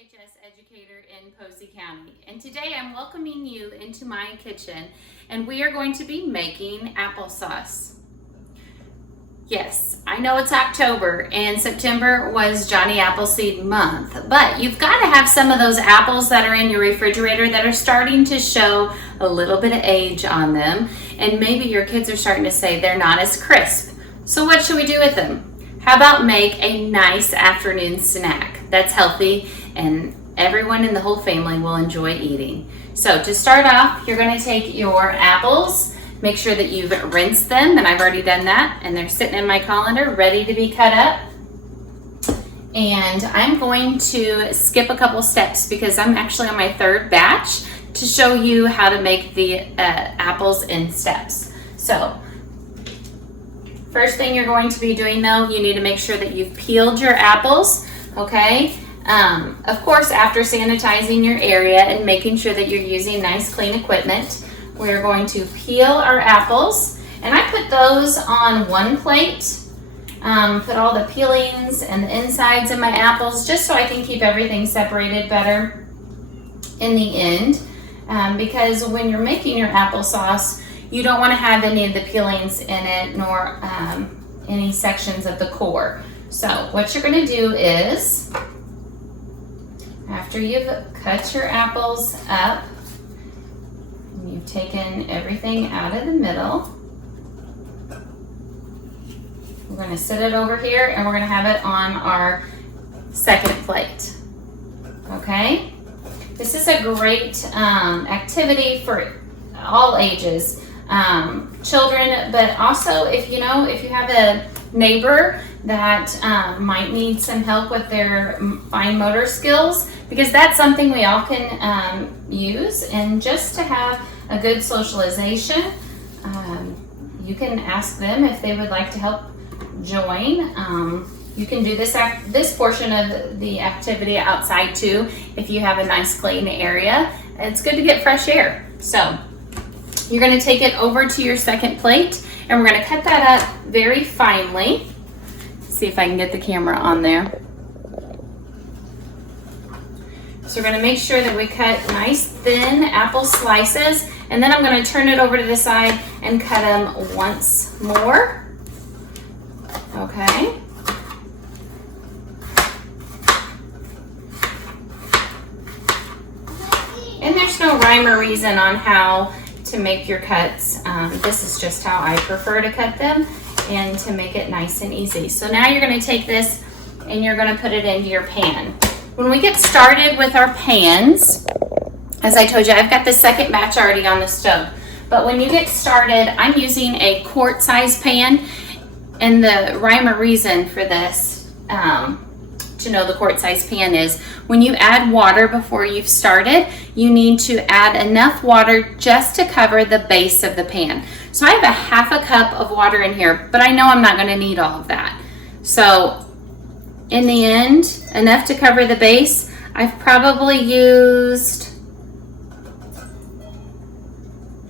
HHS educator in Posey County, and today I'm welcoming you into my kitchen, and we are going to be making applesauce. Yes, I know it's October and September was Johnny Appleseed month, but you've got to have some of those apples that are in your refrigerator that are starting to show a little bit of age on them, and maybe your kids are starting to say they're not as crisp. So what should we do with them? How about make a nice afternoon snack that's healthy and everyone in the whole family will enjoy eating. So to start off, you're going to take your apples. Make sure that you've rinsed them, and I've already done that, and they're sitting in my colander ready to be cut up. And I'm going to skip a couple steps because I'm actually on my third batch to show you how to make the apples in steps. So first thing you're going to be doing though, you need to make sure that you've peeled your apples, okay? Of course, after sanitizing your area and making sure that you're using nice clean equipment, we're going to peel our apples, and I put those on one plate, put all the peelings and the insides of my apples just so I can keep everything separated better in the end, because when you're making your applesauce, you don't want to have any of the peelings in it nor any sections of the core. So what you're going to do is, after you've cut your apples up, you've taken everything out of the middle, we're going to sit it over here and we're going to have it on our second plate. Okay? This is a great activity for all ages, children, but also if you have a neighbor that might need some help with their fine motor skills, because that's something we all can use, and just to have a good socialization, you can ask them if they would like to help join. You can do this portion of the activity outside too if you have a nice clean area. It's good to get fresh air. So you're going to take it over to your second plate, and we're going to cut that up very finely. See if I can get the camera on there. So we're going to make sure that we cut nice thin apple slices, and then I'm going to turn it over to the side and cut them once more. Okay. And there's no rhyme or reason on how to make your cuts. This is just how I prefer to cut them and to make it nice and easy. So now you're going to take this and you're going to put it into your pan. When we get started with our pans, as I told you, I've got the second batch already on the stove. But when you get started, I'm using a quart-size pan, and the rhyme or reason for this, to know the quart-size pan, is when you add water before you've started, you need to add enough water just to cover the base of the pan. So I have a half a cup of water in here, but I know I'm not going to need all of that. So in the end, enough to cover the base. I've probably used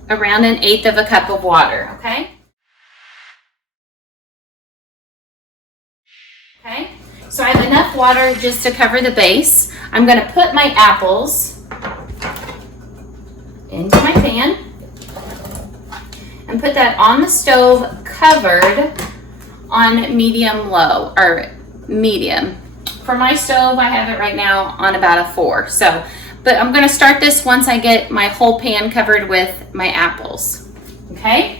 around 1/8 of a cup of water, okay? Okay, so I have enough water just to cover the base. I'm going to put my apples into my pan and put that on the stove covered on medium-low, or medium. For my stove, I have it right now on about a 4. So, but I'm going to start this once I get my whole pan covered with my apples. Okay?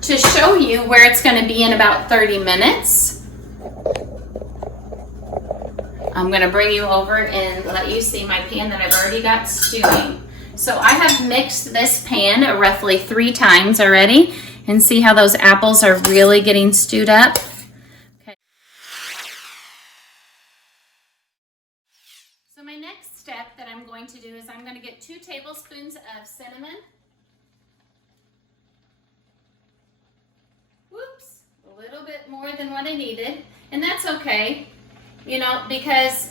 To show you where it's going to be in about 30 minutes, I'm going to bring you over and let you see my pan that I've already got stewing. So I have mixed this pan roughly 3 times already, and see how those apples are really getting stewed up. Okay. So my next step that I'm going to do is I'm going to get 2 tablespoons of cinnamon. Whoops, a little bit more than what I needed, and that's okay, because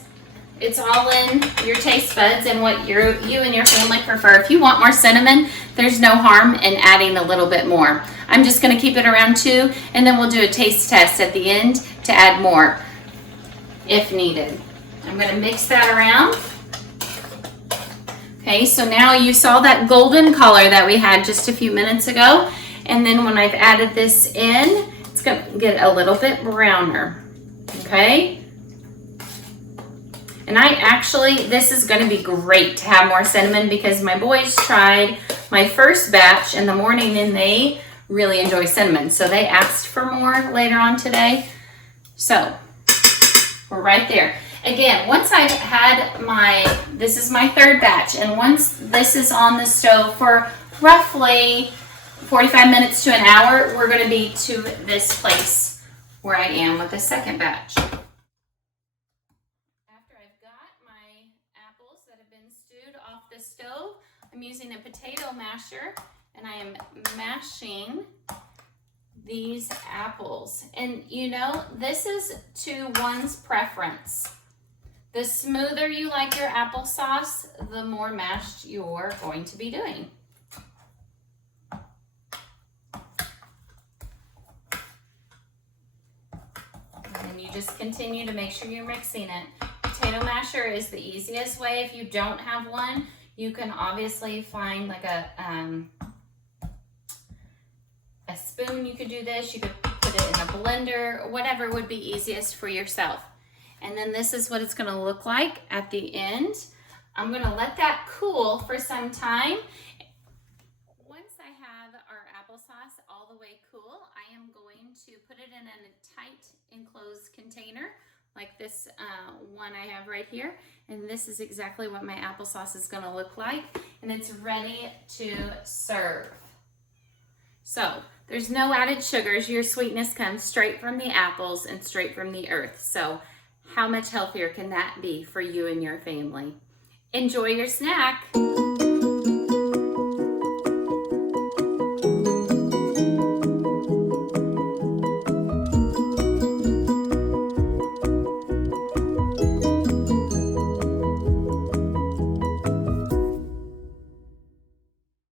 it's all in your taste buds and what you and your family prefer. If you want more cinnamon, there's no harm in adding a little bit more. I'm just going to keep it around 2, and then we'll do a taste test at the end to add more. if needed. I'm going to mix that around. Okay, so now you saw that golden color that we had just a few minutes ago. And then when I've added this in, it's going to get a little bit browner. Okay? And this is going to be great to have more cinnamon because my boys tried my first batch in the morning and they really enjoy cinnamon. So they asked for more later on today. So we're right there. Again, once I've had this is my third batch, and once this is on the stove for roughly 45 minutes to an hour, we're going to be to this place where I am with the second batch. After I've got my apples that have been stewed off the stove, I'm using a potato masher, and I am mashing these apples. And you know, this is to one's preference. The smoother you like your applesauce, the more mashed you're going to be doing. And you just continue to make sure you're mixing it. Potato masher is the easiest way. If you don't have one, you can obviously find like a spoon. You could do this. You could put it in a blender, whatever would be easiest for yourself. And then this is what it's going to look like at the end. I'm going to let that cool for some time. Once I have our applesauce all the way cool, I am going to put it in a tight enclosed container like this one I have right here. And this is exactly what my applesauce is going to look like. And it's ready to serve. So there's no added sugars. Your sweetness comes straight from the apples and straight from the earth. So how much healthier can that be for you and your family? Enjoy your snack.